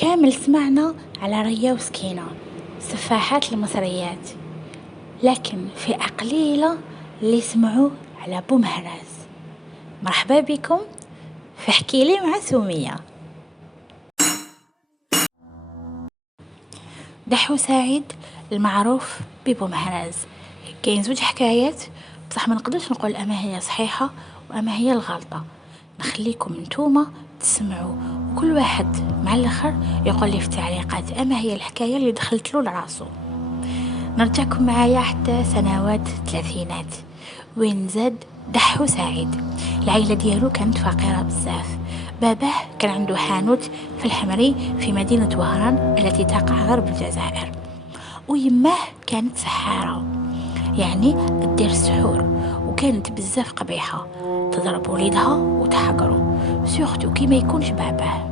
كامل سمعنا على ريا وسكينة سفاحات المصريات، لكن فئة قليلة اللي سمعوا على بومهراز. مرحبا بكم في حكيلي مع سمية. دحو سعيد المعروف ببومهراز كاين زوج حكايات، بصح ما نقدرش نقول اما هي صحيحة واما هي الغلطة. نخليكم نتوما تسمعوا وكل واحد مع الاخر يقول لي في التعليقات اما هي الحكاية اللي دخلت له لراسو. نرجعكم معايا حتى سنوات الثلاثينات وين زاد دحو سعيد. العائلة ديالو كانت فقيرة بزاف. باباه كان عنده حانوت في الحمري في مدينة وهران التي تقع غرب الجزائر، ويماه كانت سحارة، يعني تدير السحور، وكانت بزاف قبيحة، تضرب وليدها وتحقره سيختو كي ما يكونش باباه.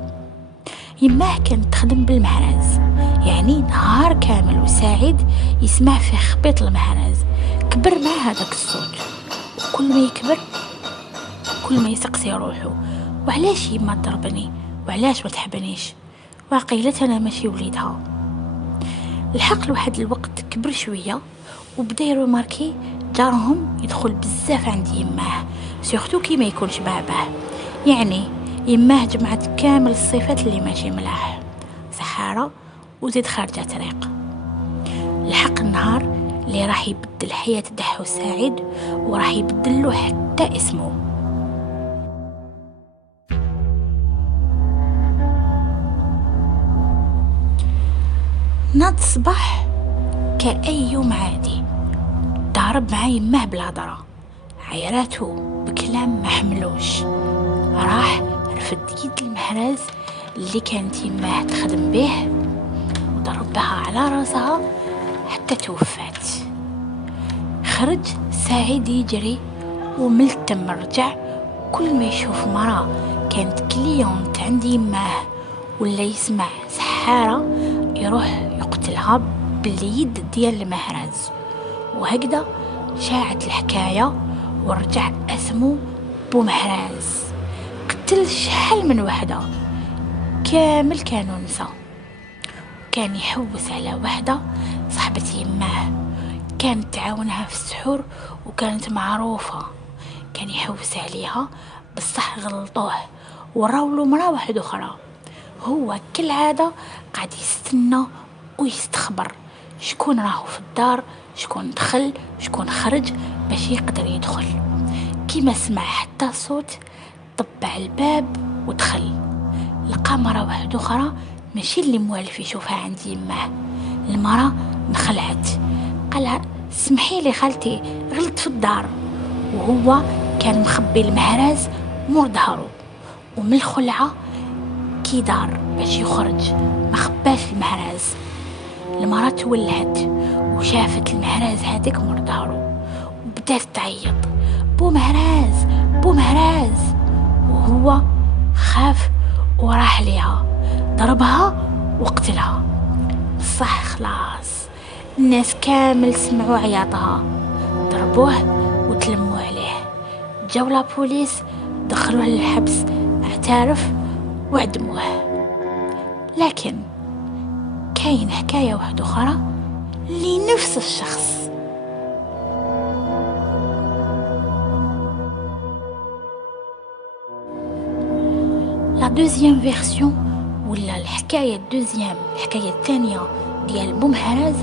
يماه كانت تخدم بالمهراز، يعني نهار كامل وسعيد يسمع في خبيط المهراز. كبر مع هذاك الصوت، وكل ما يكبر كل ما يسقسي روحه، وعلاش يما تضربني وعلاش ما تحبنيش، وعقيلة انا ماشي وليدها. الحق لواحد الوقت كبر شويه وبدا يروماركي جارهم يدخل بزاف عند يماه، سيختو كي ما يكونش باباه، يعني يماه جمعت كامل الصفات اللي ماشي ملاح، سحارة وزيد خارجة طريق. الحق النهار اللي راح يبدل حياة دحو سعيد وراح يبدل له حتى اسمه. ناض الصباح كأي يوم عادي، ضارب مع يماه بالهضرة، عيراته بكلام ما حملوش، راح رفد يد المهراز اللي كانت يماه تخدم به وضربها على راسها حتى توفات. خرج سعيد يجري وملتم رجع، كل ما يشوف مرة كانت كليونت عند يماه ولا يسمع سحارة يروح يقتلها باليد ديال المهراز. وهكذا شاعت الحكاية ورجع اسمه بومهراز. قتل شحال من وحدة، كامل كانوا نسا. كان يحوس على وحدة صاحبة يماه، كانت تعاونها في السحور وكانت معروفة. كان يحوس عليها بصح غلطوه وراولو مرا واحدة أخرى. هو كالعادة قاعد يستنى ويستخبر شكون راهو في الدار، شكون دخل شكون خرج باش يقدر يدخل. كيما سمع حتى صوت طبع الباب ودخل، لقى مرة واحدة أخرى ماشي اللي موالف يشوفها عند يماه. المرة انخلعت، قالها سمحي لي خالتي غلط في الدار، وهو كان مخبي المهراز مور ظهره، ومن الخلعة كي دار باش يخرج ما خباش المهراز. المرة تولهت وشافت المهراز هذيك مور ظهره وبدات تعيط بومهراز بومهراز، وهو خاف وراح ليها ضربها وقتلها. صح خلاص الناس كامل سمعوا عياطها، ضربوه وتلموا عليه، جاو لا بوليس دخلوه للحبس، اعترف وعدموه. لكن كاين حكاية واحدة أخرى لنفس الشخص. لا دوزيام فيرسيون ولا الحكاية الحكاية الثانية ديال بومهراز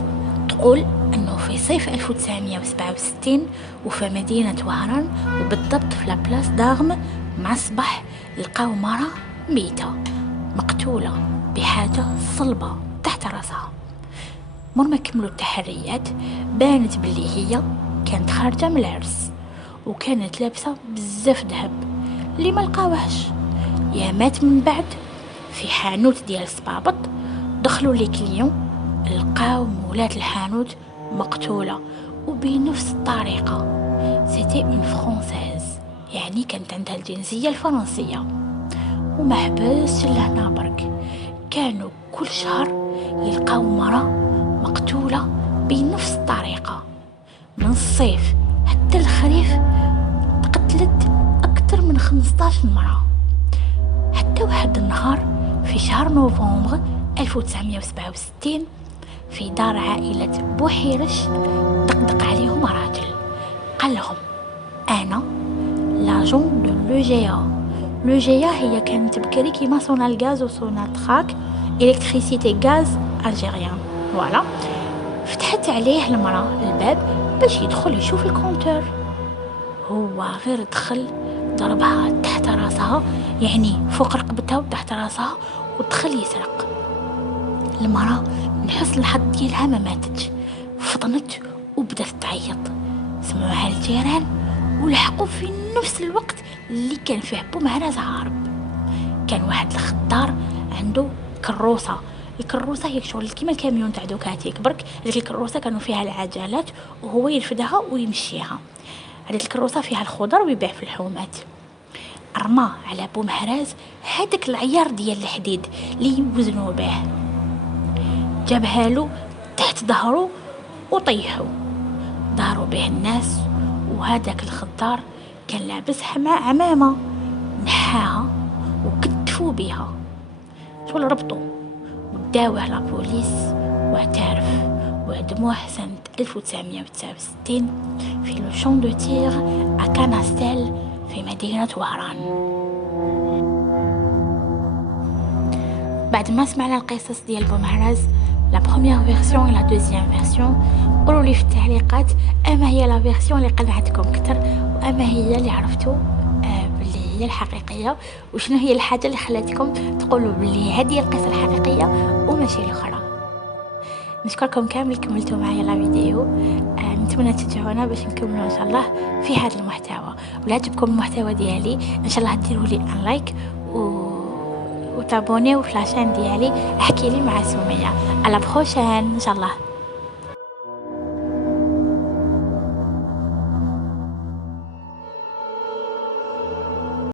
تقول أنه في صيف 1967 وفي مدينة وهران وبالضبط في لابلاس داغم مع الصباح لقاو مرة ميتة مقتولة بحاجة صلبة تحت راسها. مر ما كملوا التحريات بانت باللي هي كانت خارجة من العرس وكانت لابسة بزاف ذهب اللي ما لقاوهش. يا مات من بعد في حانوت ديال الصبابط، دخلوا لي كليون لقاو مولات الحانوت مقتولة وبنفس الطريقة. سيتي اون فرونسيز، يعني كانت عندها الجنسية الفرنسية. وما حبسش لهنا برك، كانوا كل شهر يلقاو مرة مقتولة بنفس الطريقة. من الصيف حتى الخريف تقتلت أكثر من 15 مرة. حتى واحد النهار في في شهر نوفمبر 1967 في دار عائلة بوحيرش دقدق عليهم راجل قال لهم: أنا لاجون دو لو جي ا. لو جي ا هي كانت بكري كيما سونال غاز وسونال تراك الكتريسيتي غاز الجيريان. فوالا، فتحت عليه المرأة الباب باش يدخل يشوف الكونتور. هو غير دخل ضربها تحت راسها، يعني فوق رقبتها وتحت راسها، ودخل يسرق. المرأة من حسن الحظ ديالها ما ماتتش، فطنت وبدات تعيط. سمعوها الجيران ولحقوا في نفس الوقت اللي كان فيه بومهراز هارب. كان واحد الخضار عنده كروسه. الكروسه هي شغل كيما الكاميون تاع دوكاتيك، برك هذيك الكروسه كانوا فيها العجلات وهو يرفدها ويمشيها. هذيك الكروسه فيها الخضر ويبيع في الحومات. رمى على بومهراز هذاك العيار ديال الحديد اللي يوزنوا به، جابها له تحت ظهره وطيحوا. داروا به الناس، وهذاك الخضار كان لابس عمامة، نحاها وكتفوا بها. شغل ربطوا وداوه لابوليس واعترف، وعدموه سنة 1969 في لو شون دو تير أكاناستيل في مدينة وهران. بعد ما سمعنا القصص ديال بومهراز، لا بروميير فيرسيون ولا دوزيام فيرسيون، قولوا لي في التعليقات اما هي لا فيرسيون اللي قنعتكم اكثر، واما هي اللي عرفتوا باللي هي الحقيقيه، وشنو هي الحاجه اللي خلاتكم تقولوا باللي هذه القصه الحقيقيه وماشي الاخرى. نشكركم كامل كملتوا معايا لا فيديو. نتمنى تتابعونا باش نكملوا ان شاء الله في هذا المحتوى. ولا عجبكم المحتوى ديالي ان شاء الله ديروا لي ان لايك وتابونيو في لاشين ديالي احكي لي مع سمية. على بروشين ان شاء الله.